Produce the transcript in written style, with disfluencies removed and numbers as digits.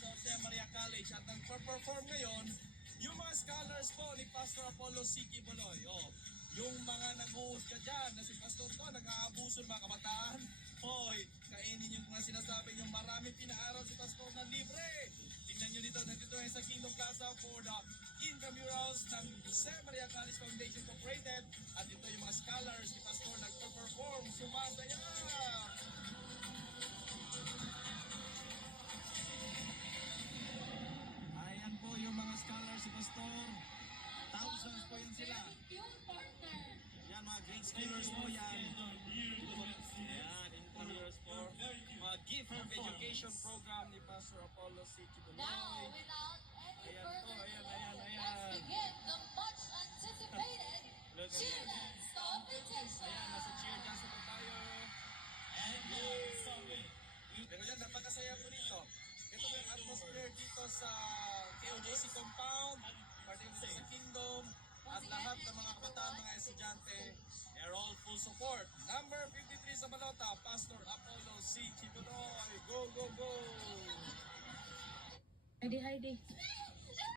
Jose Maria College at nag-perform ngayon yung mga scholars po ni Pastor Apollo C. Kibuloy. Yung mga nag-uusga dyan na si Pastor to, nag-aabuso ng mga kabataan. Hoy, kainin yung mga sinasabi yung maraming pinaaral si Pastor na libre. Tingnan nyo dito, nandito ngayon sa Kingdom Plaza for the intramurals ng Jose Maria College Foundation Incorporated. At dito yung mga scholars ni Pastor nag-perform. Sumasaya! Ayan po yung mga scholars si Pastor. Thousands po yun sila. Yan, mga grade schoolers po yan. Ayan, intramurals po. Mga gift of education program ni Pastor Apollo C. Kibuloy. Now, without any Ayan further po, delay, ayan. let's begin the much anticipated Cheerleaders Competition. Ayan, nasa cheer dance po tayo. Pero yan, napakasaya po dito. Ito po yung atmosphere dito sa KOJC compound, particularly sa Kingdom, at lahat ng mga kabataan, mga estudyante, they're all full support. Number 53 sa Balota, Pastor Apollo C. Kibuloy. Go, go, go! Heidi.